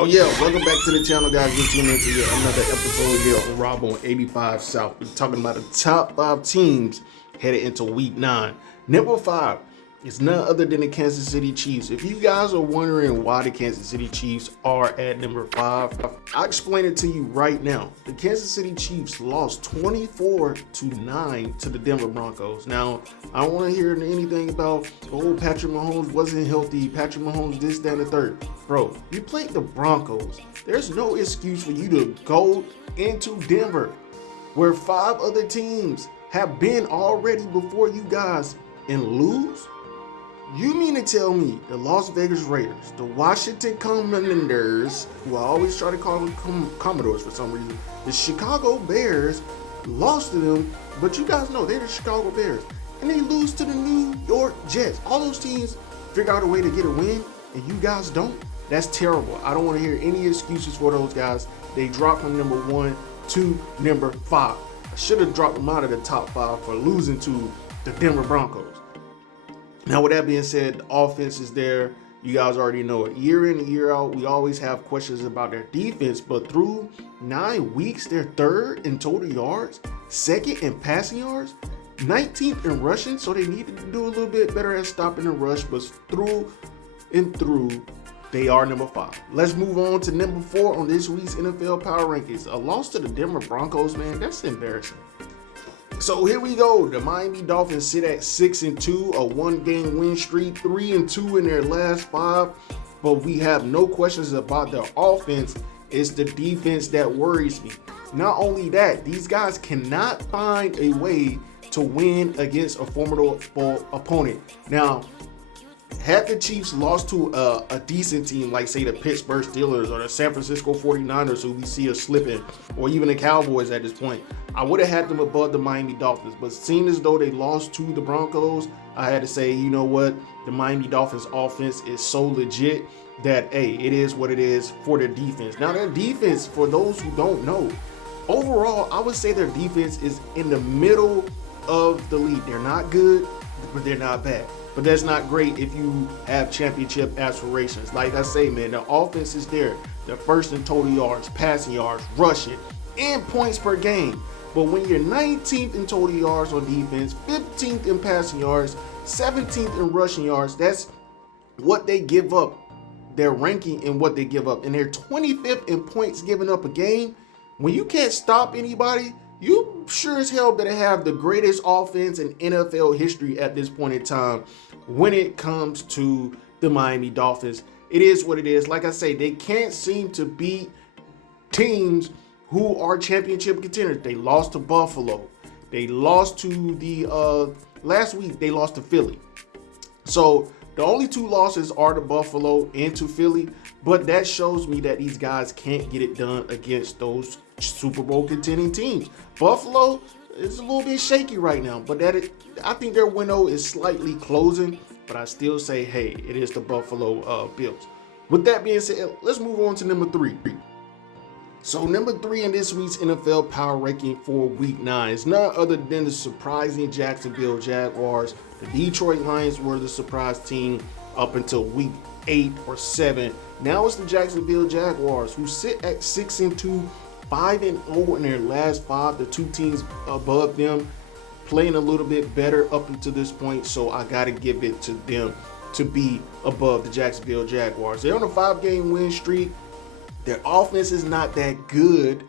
Oh yeah, welcome back to the channel, guys. You're tuning into yet another episode here on Rob on 85 South. We're talking about the top 5 teams headed into week 9. Number 5 is none other than the Kansas City Chiefs. If you guys are wondering why the Kansas City Chiefs are at number 5, I'll explain it to you right now. The Kansas City Chiefs lost 24-9 to the Denver Broncos. Now, I don't want to hear anything about, oh, Patrick Mahomes wasn't healthy, Patrick Mahomes this, that, and the third. Bro, you played the Broncos. There's no excuse for you to go into Denver, where 5 other teams have been already before you guys, and lose? You mean to tell me the Las Vegas Raiders, the Washington Commanders, who I always try to call them Commodores for some reason, the Chicago Bears lost to them, but you guys know they're the Chicago Bears, and they lose to the New York Jets. All those teams figure out a way to get a win, and you guys don't? That's terrible. I don't want to hear any excuses for those guys. They dropped from number 1 to number 5. I should have dropped them out of the top 5 for losing to the Denver Broncos. Now, with that being said, the offense is there. You guys already know it. Year in and year out, we always have questions about their defense, but through 9 weeks, they're 3rd in total yards, 2nd in passing yards, 19th in rushing, so they needed to do a little bit better at stopping the rush, but through and through, they are number 5. Let's move on to number 4 on this week's NFL Power Rankings. A loss to the Denver Broncos, man, that's embarrassing. So here we go. The Miami Dolphins sit at 6-2, a 1-game win streak, 3-2 in their last 5. But we have no questions about their offense. It's the defense that worries me. Not only that, these guys cannot find a way to win against a formidable opponent. Now, had the Chiefs lost to a decent team like, say, the Pittsburgh Steelers or the San Francisco 49ers, who we see are slipping, or even the Cowboys at this point, I would have had them above the Miami Dolphins. But seeing as though they lost to the Broncos, I had to say, you know what? The Miami Dolphins offense is so legit that, hey, it is what it is for their defense. Now, their defense, for those who don't know, overall, I would say their defense is in the middle of the league. They're not good, but they're not bad. But that's not great if you have championship aspirations. Like I say, man, the offense is there. They're 1st in total yards, passing yards, rushing, and points per game. But when you're 19th in total yards on defense, 15th in passing yards, 17th in rushing yards, that's what they give up. Their ranking and what they give up. And they're 25th in points given up a game. When you can't stop anybody, you sure as hell better have the greatest offense in NFL history at this point in time when it comes to the Miami Dolphins. It is what it is. Like I say, they can't seem to beat teams who are championship contenders. They lost to Buffalo. They lost to the last week they lost to Philly. So the only 2 losses are to Buffalo and to Philly, but that shows me that these guys can't get it done against those Super Bowl contending teams. Buffalo is a little bit shaky right now, but I think their window is slightly closing, but I still say, hey, it is the Buffalo Bills. With that being said, let's move on to number 3. So number 3 in this week's NFL Power Ranking for Week 9 is none other than the surprising Jacksonville Jaguars. The Detroit Lions were the surprise team up until Week 8 or 7. Now it's the Jacksonville Jaguars, who sit at 6-2, 5-0 in their last 5. The 2 teams above them playing a little bit better up until this point, so I got to give it to them to be above the Jacksonville Jaguars. They're on a 5-game win streak. Their offense is not that good.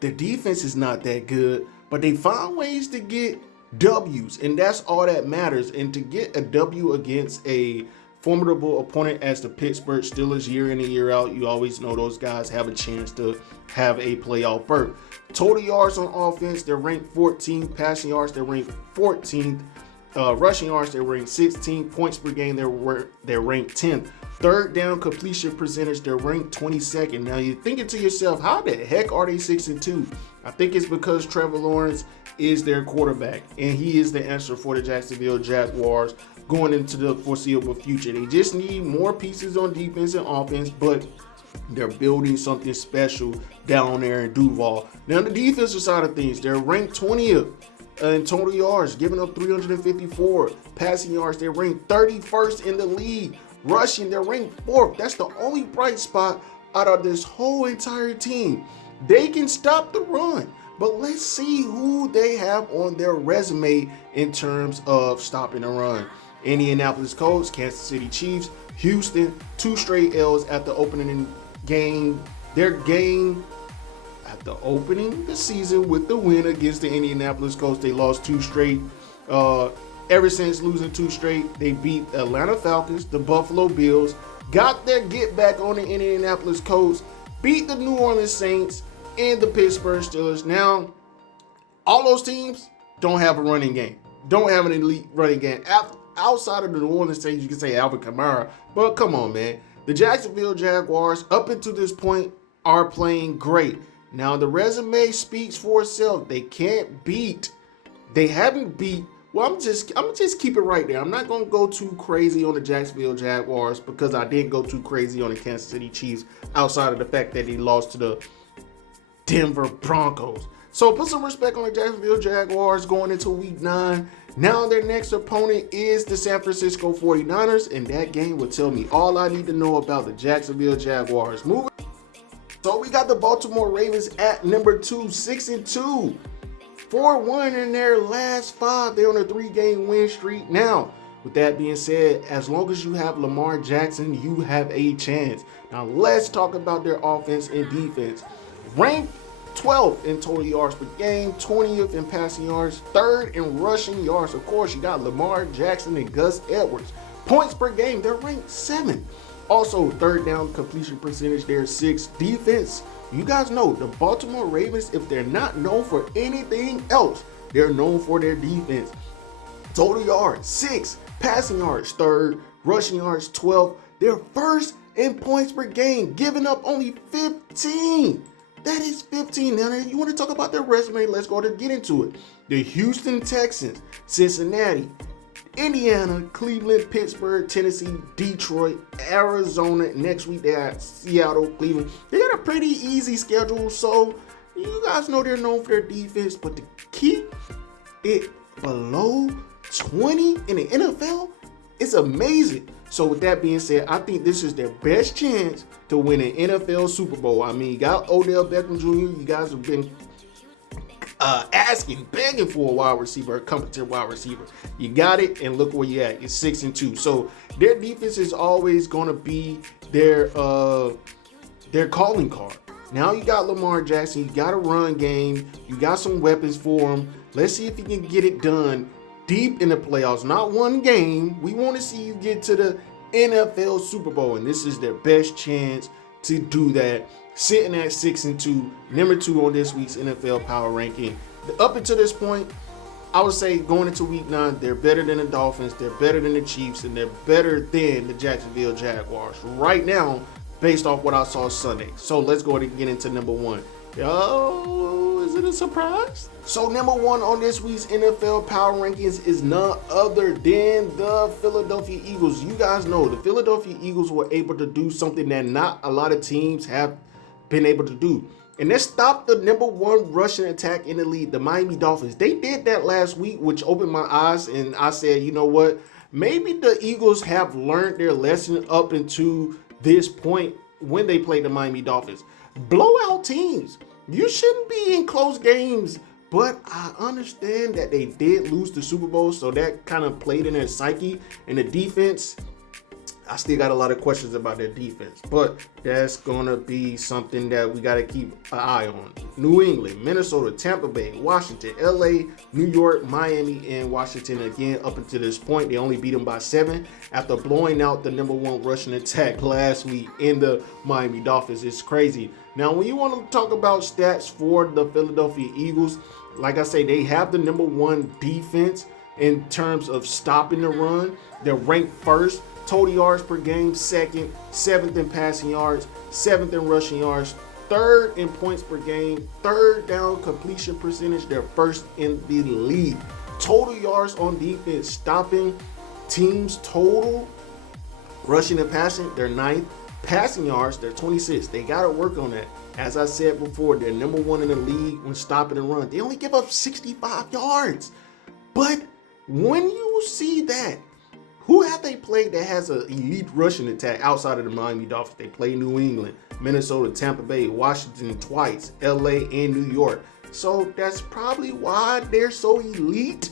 Their defense is not that good, but they find ways to get W's, and that's all that matters. And to get a W against a formidable opponent as the Pittsburgh Steelers year in and year out, you always know those guys have a chance to have a playoff berth. Total yards on offense, they're ranked 14th. Passing yards, they're ranked 14th. Rushing yards, they're ranked 16th. Points per game, they're ranked 10th. 3rd down completion percentage, they're ranked 22nd. Now you're thinking to yourself, how the heck are they 6-2? I think it's because Trevor Lawrence is their quarterback, and he is the answer for the Jacksonville Jaguars going into the foreseeable future. They just need more pieces on defense and offense, but they're building something special down there in Duval. Now, on the defensive side of things, they're ranked 20th in total yards, giving up 354. Passing yards, they're ranked 31st in the league. Rushing, they're ranked 4th. That's the only bright spot out of this whole entire team. They can stop the run, but let's see who they have on their resume in terms of stopping the run. Indianapolis Colts, Kansas City Chiefs, Houston, 2 straight L's at the opening game. Their game at the opening the season with the win against the Indianapolis Colts. They lost 2 straight. Ever since losing 2 straight, they beat the Atlanta Falcons, the Buffalo Bills, got their get back on the Indianapolis Colts, beat the New Orleans Saints and the Pittsburgh Steelers. Now, all those teams don't have a running game, don't have an elite running game. Outside of the New Orleans Saints, you can say Alvin Kamara, but come on, man. The Jacksonville Jaguars, up until this point, are playing great. Now, the resume speaks for itself. They can't beat. They haven't beat. Well, I'm just keep it right there. I'm not going to go too crazy on the Jacksonville Jaguars because I didn't go too crazy on the Kansas City Chiefs outside of the fact that he lost to the Denver Broncos. So put some respect on the Jacksonville Jaguars going into week 9. Now their next opponent is the San Francisco 49ers, and that game will tell me all I need to know about the Jacksonville Jaguars. Moving. So we got the Baltimore Ravens at number 2, 6-2. 4-1 in their last 5. They're on a 3-game win streak. Now, with that being said, as long as you have Lamar Jackson, you have a chance. Now, let's talk about their offense and defense. Ranked 12th in total yards per game, 20th in passing yards, 3rd in rushing yards. Of course, you got Lamar Jackson and Gus Edwards. Points per game, they're ranked 7th. Also, 3rd down completion percentage, they're 6th. Defense, you guys know the Baltimore Ravens, if they're not known for anything else, they're known for their defense. Total yards, 6th. Passing yards, 3rd. Rushing yards, 12th. They're 1st in points per game, giving up only 15. That is 15. Now, if you want to talk about their resume, let's go to get into it. The Houston Texans, Cincinnati, Indiana, Cleveland, Pittsburgh, Tennessee, Detroit, Arizona. Next week they got Seattle, Cleveland. They got a pretty easy schedule, so you guys know they're known for their defense, but to keep it below 20 in the NFL is amazing. So with that being said, I think this is their best chance to win an NFL Super Bowl. I mean, you got Odell Beckham Jr. You guys have been begging for a wide receiver, a competent wide receiver. You got it, and look where you at. It's 6-2. So their defense is always going to be their calling card. Now you got Lamar Jackson. You got a run game. You got some weapons for him. Let's see if he can get it done deep in the playoffs. Not one game. We want to see you get to the NFL Super Bowl, and this is their best chance to do that. Sitting at 6-2, number 2 on this week's NFL Power Ranking. Up until this point, I would say going into week 9, they're better than the Dolphins, they're better than the Chiefs, and they're better than the Jacksonville Jaguars right now, based off what I saw Sunday. So let's go ahead and get into number 1. Oh, is it a surprise? So number 1 on this week's NFL Power Rankings is none other than the Philadelphia Eagles. You guys know the Philadelphia Eagles were able to do something that not a lot of teams have been able to do, and they stopped the number 1 rushing attack in the league, the Miami Dolphins. They did that last week, which opened my eyes, and I said, you know what, maybe the Eagles have learned their lesson up until this point when they played the Miami Dolphins. Blowout teams, you shouldn't be in close games, but I understand that they did lose the Super Bowl, so that kind of played in their psyche. And the defense, I still got a lot of questions about their defense, but that's going to be something that we got to keep an eye on. New England, Minnesota, Tampa Bay, Washington, LA, New York, Miami, and Washington. Again, up until this point, they only beat them by 7 after blowing out the number 1 rushing attack last week in the Miami Dolphins. It's crazy. Now, when you want to talk about stats for the Philadelphia Eagles, like I say, they have the number 1 defense in terms of stopping the run. They're ranked 1st. Total yards per game, 2nd, 7th in passing yards, 7th in rushing yards, 3rd in points per game, 3rd down completion percentage, they're 1st in the league. Total yards on defense, stopping teams total, rushing and passing, they're 9th. Passing yards, they're 26th. They got to work on that. As I said before, they're number 1 in the league when stopping the run. They only give up 65 yards. But when you see that, who have they played that has an elite rushing attack outside of the Miami Dolphins? They play New England. Minnesota, Tampa Bay, Washington twice, LA, and New York. So that's probably why they're so elite.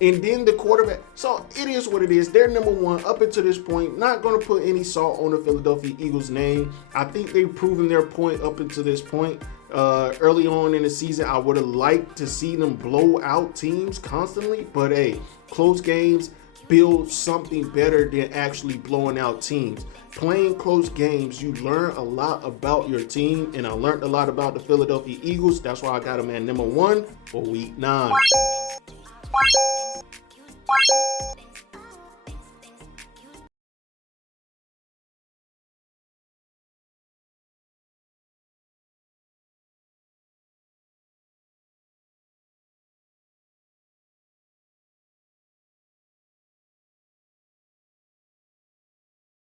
And then the quarterback. So it is what it is. They're number one up until this point. Not going to put any salt on the Philadelphia Eagles name. I think they've proven their point up until this point. Early on in the season, I would have liked to see them blow out teams constantly. But hey, close games build something better than actually blowing out teams. Playing close games, you learn a lot about your team. And I learned a lot about the Philadelphia Eagles. That's why I got them at number 1 for week 9.